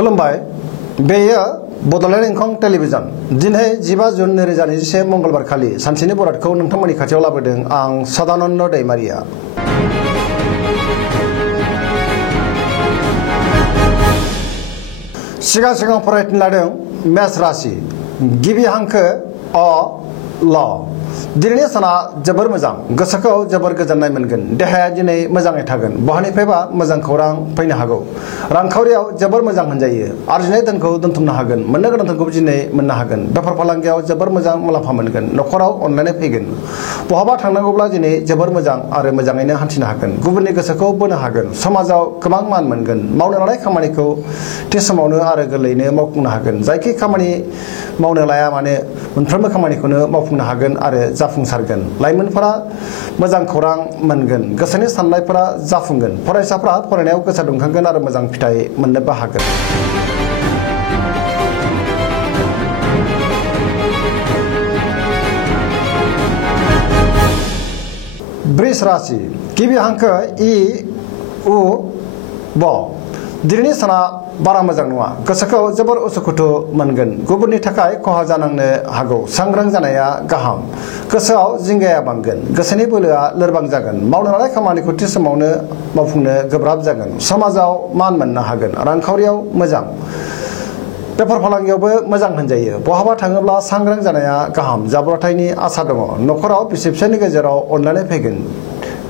खुलुमबाय बेयो बड'लेण्ड इंखं टेलिभिजन दिनै 15 जुन 2021 मंगलबार खालि सानसेनि बरादखौ नोंथांमोननि खाथियाव लाबोदों आं सदानन्द दैमारिया। सिगां फरायनो लादों मेष राशि गिबि हांखो अ ल दिनैनि साना जोबोर मोजां गोसोखौ जोबोर गोजोननाय मोनगोन देहाया दिनै मोजाङै थागोन बहानिफ्रायबा मोजां खौरां फैनो हागौ रांखावरियाव जोबोर मोजां होनजायो आरजिनाय धोनखौ दोनथुमनो हागोन मोननो गोनां धोनखौ दिनै मोननो हागोन बेफार फालांगियाव जोबोर मोजां मुलाम्फा मोनगोन नखराव अनलायनाय फैगोन बहाबा थांनांगौब्ला दिनै जोबोर मोजां आरो मोजाङैनो हान्थिनो हागोन गुबुननि गोसोखौ बोनो हागोन समाजाव गोबां मान मोनगोन मावनो लानाय खामानिखौ थि समावनो आरो गोरलैयैनो मावफुंनो हागोन जायखि खामानि मावनो लाया माने मोनफ्रोमबो खामानिखौनो मावफुंनो हागोन आरो जाफुंसारगोन लाइमोनफोरा मोजां खौरां मोनगोन गोसोनि साननायफोरा जाफुंगोन फरायसाफोरा फरायनायाव गोसो दुंखांगोन आरो मोजां फिथाइ मोननोबो हागोन। वृष राशि गिबि हांखो इ उ ब दिनैनि साना बारा मोजां नङा गोसोखौ जोबोर उसुखुथु मोनगोन गुबुननि थाखाय खहा जानांनो हागौ सांग्रां जानाया गाहाम गोसोआव जिंगाया बांगोन गोसोनि बोलोआ लोरबां जागोन मावनो लानाय खामानिखौ थि समावनो मावफुंनो गोब्राब जागोन समाजाव मान मोननो हागोन रांखावरियाव मोजां बेफार फालांगियावबो मोजां होनजायो बहाबा थाङोब्ला सांग्रां जानाया गाहाम जाब्रबथायनि आसा दङ नखराव बिसि फिसायनि गेजेराव अनलायनाय फैगोन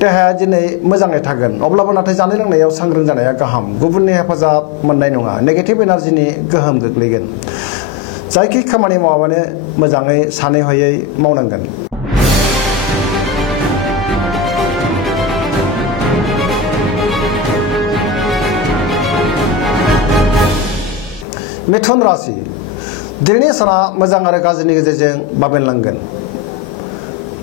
देहाया दिनै मोजाङै थागोन अब्लाबो नाथाय जानाय लोंनायाव सांग्रां जानाया गाहाम गुबुननि हेफाजाब मोननाय नङा नेगेटिभ एनार्जिनि गोहोम गोग्लैगोन जायखि खामानि मावाबानो मोजाङै सानै हयै मावनांगोन। मिथुन राशि दिनैनि साना मोजां आरो गाज्रिनि गेजेरजों बाबेनलांगोन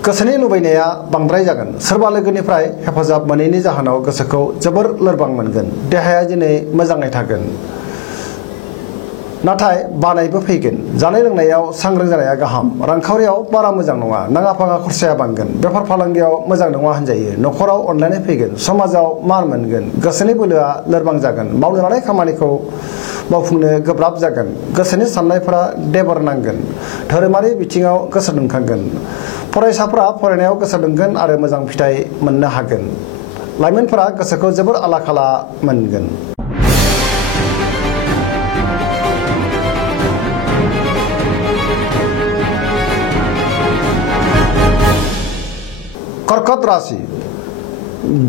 गोसोनि लुबैनाया बांद्राय जागोन सोरबा लोगोनिफ्राय हेफाजाब मोनैनि जाहोनाव गोसोखौ जोबोर लोरबां मोनगोन देहाया दिनै मोजाङै थागोन नाथाय बानायबो फैगोन जानाय लोंनायाव सांग्रां जानाया गाहाम रांखावरियाव बारा मोजां नङा नाङा फाङा खरसाया बांगोन बेफार फालांगियाव मोजां नङा होनजायो नखराव अनलायनाय फैगोन समाजाव मान मोनगोन गोसोनि बोलोआ लोरबां जागोन मावनो लानाय खामानिखौ मावफुंनो गोब्राब जागोन गोसोनि साननायफोरा देबर नांगोन धोरोमारि बिथिङाव गोसो दुंखांगोन फरायसाफोरा फरायनायाव गोसो दुंगोन आरो मोजां फिथाइ मोननो हागोन लाइमोनफोरा गोसोखौ जोबोर आला खाला मोनगोन। कर्कट राशि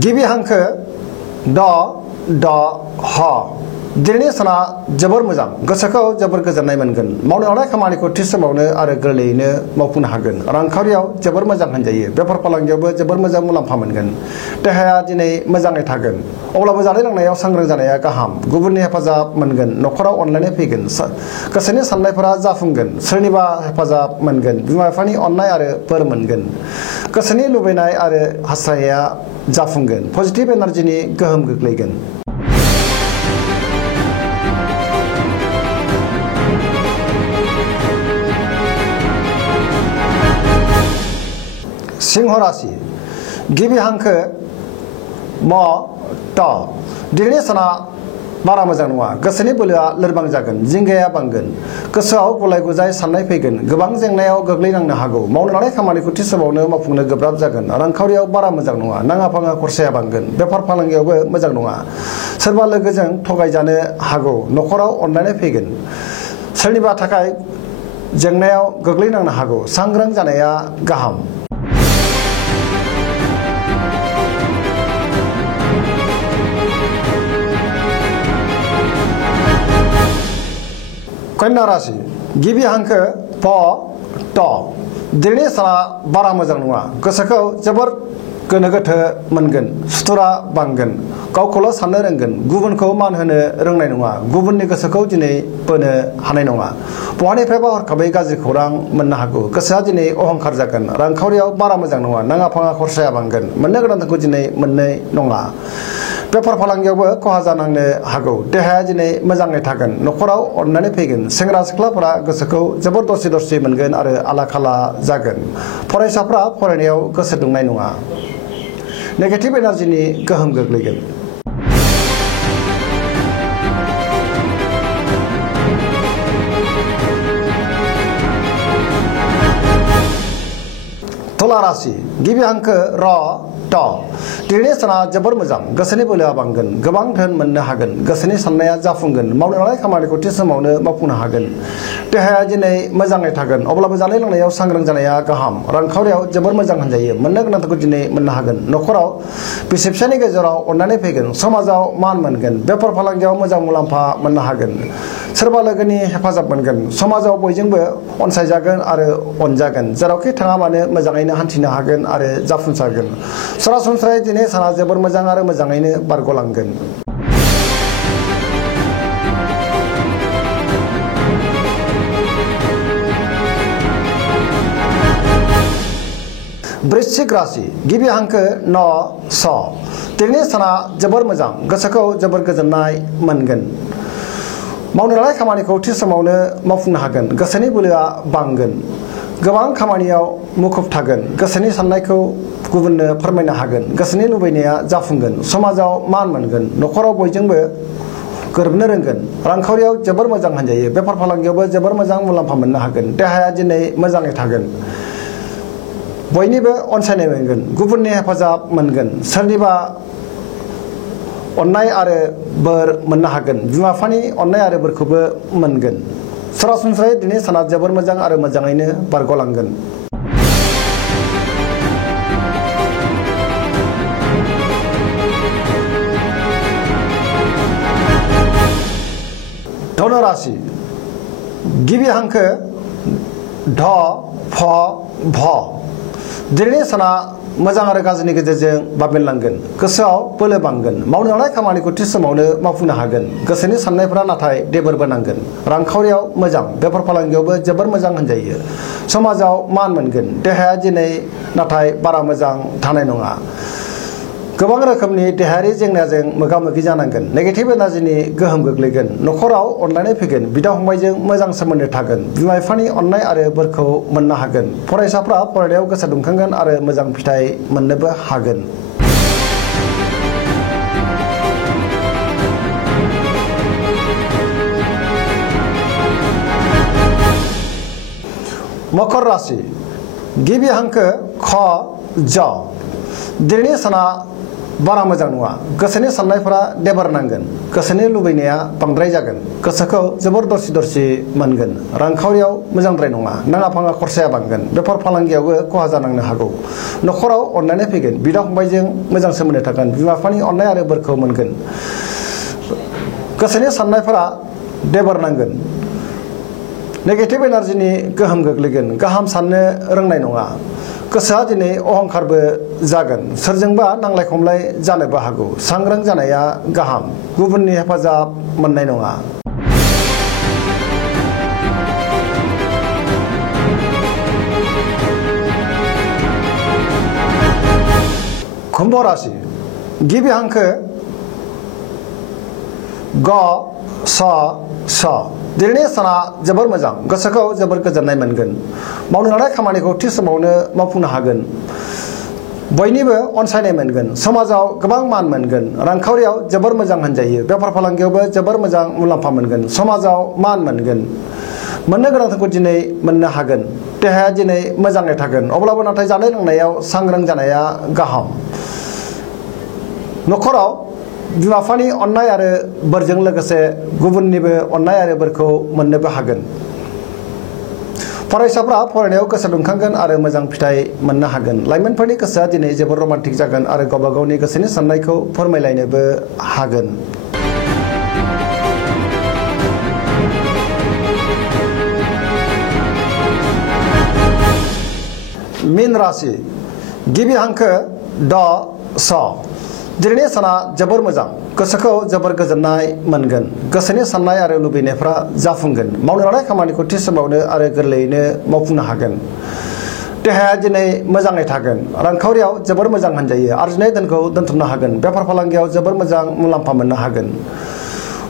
गिबि हांखो ड ड ह दिनैनि साना जोबोर मोजां गोसोखौ जोबोर गोजोननाय मोनगोन मावनो लानाय खामानिखौ थि समावनो आरो गोरलैयैनो मावफुंनो हागोन रांखावरियाव जोबोर मोजां होनजायो बेफार फालांगियावबो जोबोर मोजां मुलाम्फा मोनगोन देहाया दिनै मोजाङै थागोन अब्लाबो जानाय लोंनायाव सांग्रां जानाया गाहाम गुबुननि हेफाजाब मोनगोन नखराव अनलायनाय फैगोन गोसोनि साननायफोरा जाफुंगोन सोरनिबा हेफाजाब मोनगोन बिमा बिफानि अननाय आरो बोर मोनगोन गोसोनि लुबैनाय आरो हास्थायनाया जाफुंगोन पजिटिभ एनार्जिनि गोहोम गोग्लैगोन। सिंह राशि गिबि हांखो म ट दिनैनि साना बारा मोजां नङा गोसोनि बोलोआ लोरबां जागोन जिंगाया बांगोन गोसोआव गलाय गुजाय साननाय फैगोन गोबां जेंनायाव गोग्लैनांनो हागौ मावनो लानाय खामानिखौ थि समावनो मावफुंनो गोब्राब जागोन रांखावरियाव बारा मोजां नङा नाङा फाङा खरसाया बांगोन बेफार फालांगियावबो मोजां नङा सोरबा लोगोजों थगायजानो हागौ नखराव अनलायनाय फैगोन सोरनिबा थाखाय जेंनायाव गोग्लैनांनो हागौ सांग्रां जानाया गाहाम। कन्या राशि गिबि हांखो प ट दिनैनि साना बारा मोजां नङा गोसोखौ जोबोर गोनो गोथो मोनगोन सुथुरा बांगोन गावखौल' साननो रोंगोन गुबुनखौ मान होनो रोंनाय नङा गुबुननि गोसोखौ दिनै बोनो हानाय नङा बहानिफ्रायबा हरखाबै गाज्रि खौरां मोननो हागौ गोसोआ दिनै अहंखार जागोन रांखावरियाव बारा मोजां नङा नाङा फाङा खरसाया बांगोन मोननो गोनांखौ दिनै मोननाय नङा बेफार फालांगियावबो खहा जानांनो हागौ देहाया दिनै मोजाङै थागोन नखराव अननानै फैगोन सेंग्रा सिख्लाफोरा गोसोखौ जोबोर दरसि दरसि मोनगोन आरो आला खाला जागोन फरायसाफ्रा फरायनायाव गोसो दुंनाय नङा नेगेटिभ एनार्जिनि गोहोम गोग्लैगोन। तुला राशि गिबि हांखो र ट दिनैनि साना जोबोर मोजां गोसोनि बोलोआ बांगोन गोबां धोन मोननो हागोन गोसोनि साननाया जाफुंगोन मावनो लानाय खामानिखौ थि समावनो मावफुंनो हागोन देहाया दिनै मोजाङै थागोन अब्लाबो जानाय लोंनायाव सांग्रां जानाया गाहाम रांखावरियाव जोबोर मोजां होनजायो मोननो गोनांखौ दिनै मोननो हागोन नखराव बिसि फिसायनि गेजेराव अननानै फैगोन समाजाव मान मोनगोन बेफार फालांगियाव मोजां मुलाम्फा मोननो हागोन सोरबा लोगोनि हेफाजाब मोनगोन समाजाव बयजोंबो अनसायजागोन आरो अनजागोन जेरावखि थाङा मानो मोजाङैनो हान्थिनो हागोन आरो जाफुंसारगोन सरासनस्रायै दिनै साना जोबोर मोजां आरो मोजाङैनो बारग'लांगोन वृश्चिक राशि गिबि हांखो न स दिनैनि साना जोबोर मोजां गोसोखौ जोबोर गोजोननाय मोनगोन मावनो लानाय खामानिखौ थि समावनो मावफुंनो हागोन गोसोनि बोलोआ बांगोन गोबां खामानियाव मुखुब थागोन गोसोनि साननायखौ गुबुननो फोरमायनो हागोन गोसोनि लुबैनाया जाफुंगोन समाजाव मान मोनगोन नखराव बयजोंबो गोरोबनो रोंगोन रांखावरियाव जोबोर मोजां होनजायो बेफार फालांगियावबो जोबोर मोजां मुलाम्फा मोननो हागोन देहाया दिनै मोजाङै थागोन बयनिबो अनसायनाय मोनगोन गुबुननि हेफाजाब मोनगोन सोरनिबा अननाय आरो बोर मोननो हागोन बिमा बिफानि अननाय आरो बोरखौबो मोनगोन सरासनस्रायै दिनै साना जोबोर मोजां आरो मोजाङैनो बारग'लांगोन धनु राशि गिबि हांखो ढ फ भ दिनैनि साना मोजां आरो गाज्रिनि गेजेरजों बाबेनलांगोन गोसोआव बोलो बांगोन मावनो लानाय खामानिखौ थि समावनो मावफुंनो हागोन गोसोनि साननायफोरा नाथाय देबोरबो नांगोन रांखावरियाव मोजां बेफार फालांगियावबो जोबोर मोजां होनजायो समाजाव मान मोनगोन देहाया दिनै नाथाय बारा मोजां थानाय नङा गोबां रोखोमनि देहायारि जेंनाजों मोगा मोगि जानांगोन नेगेटिभ एनार्जिनि गोहोम गोग्लैगोन नखराव अनलायनाय फैगोन बिदा फंबायजों मोजां सोमोन्दो थागोन बिमा बिफानि अननाय आरो बोरखौ मोननो हागोन फरायसाफ्रा फरायनायाव गोसो दुंखांगोन आरो मोजां फिथाइ मोननोबो हागोन मकर राशि गिबि हांखो ख ज दिनैनि साना बारा मोजां नङा गोसोनि साननायफोरा देबार नांगोन गोसोनि लुबैनाया बांद्राय जागोन गोसोखौ जोबोर दरसि दरसि मोनगोन रांखावरियाव मोजांद्राय नङा नाङा फाङा खरसाया बांगोन बेफार फालांगियावबो खहा जानांनो हागौ नखराव अननानै फैगोन बिदा फंबायजों मोजां सोमोन्दो थागोन बिमा बिफानि अननाय आरो बोरखौ मोनगोन गोसोनि साननायफोरा देबार नांगोन नेगेटिभ एनार्जिनि गोहोम गोग्लैगोन गाहाम साननो रोंनाय नङा गोसोआ दिनै अहंकारबो जागोन सोरजोंबा नांलाय खमलाय जानोबो हागौ सांग्रां जानाया गाहाम गुबुननि हेफाजाब मोननाय नङा कुम्भ राशि गिबि हांखो ग स स दिनैनि साना जोबोर मोजां गोसोखौ जोबोर गोजोननाय मोनगोन मावनो लानाय खामानिखौ थि समावनो मावफुंनो हागोन बयनिबो अनसायनाय मोनगोन समाजाव गोबां मान मोनगोन रांखावरियाव जोबोर मोजां होनजायो बेफार फालांगियावबो जोबोर मोजां मुलाम्फा मोनगोन समाजाव मान मोनगोन मोननो गोनांखौ दिनै मोननो हागोन देहाया दिनै मोजाङै थागोन अब्लाबो नाथाय जानाय लोंनायाव सांग्रां जानाया गाहाम नखराव बिमा बिफानि अननाय आरो बोरजों लोगोसे गुबुननिबो अननाय आरो बोरखौ मोननोबो हागोन फरायसाफ्रा फरायनायाव गोसो दुंखांगोन आरो मोजां फिथाइ मोननो हागोन लाइमोनफोरनि गोसोआ दिनै जोबोर रमान्टिक जागोन आरो गावबा गावनि गोसोनि साननायखौ फोरमायलायनोबो हागोन मीन राशि गिबि हांखो ड स दिनैनि साना जोबोर मोजां गोसोखौ जोबोर गोजोननाय मोनगोन गोसोनि साननाय आरो लुबैनायफ्रा जाफुंगोन मावनो लानाय खामानिखौ थि समावनो आरो गोरलैयैनो मावफुंनो हागोन देहाया दिनै मोजाङै थागोन रांखावरियाव जोबोर मोजां होनजायो आरजिनाय धोनखौ दोनथुमनो हागोन बेफार फालांगियाव जोबोर मोजां मुलाम्फा मोननो हागोन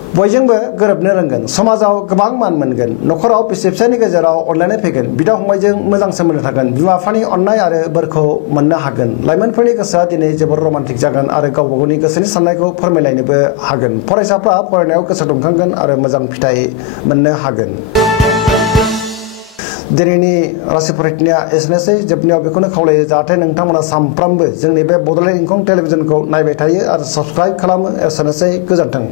बयजोंबो गोरोबनो रोंगोन समाजाव गोबां मान मोनगोन नखराव बिसि फिसायनि गेजेराव अनलायनाय फैगोन बिदा फंबायजों मोजां सोमोन्दो थागोन बिमा बिफानि अननाय आरो बोरखौ मोननो हागोन लाइमोनफोरनि गोसोआ दिनै जोबोर रमान्टिक जागोन आरो गावबा गावनि गोसोनि साननायखौ फोरमायलायनोबो हागोन फरायसाफ्रा फरायनायाव गोसो दुंखांगोन आरो मोजां फिथाइ मोननो हागोन दिनैनि राशि फरायथिनाया एसेनोसै जोबनायाव बेखौनो खावलायो जाहाथे नोंथांमोना सानफ्रामबो जोंनि बे बड'लेण्ड इंखं टेलिभिजनखौ नायबाय थायो आरो साबस्क्राइब खालामो। एसेनोसै गोजोन्थों।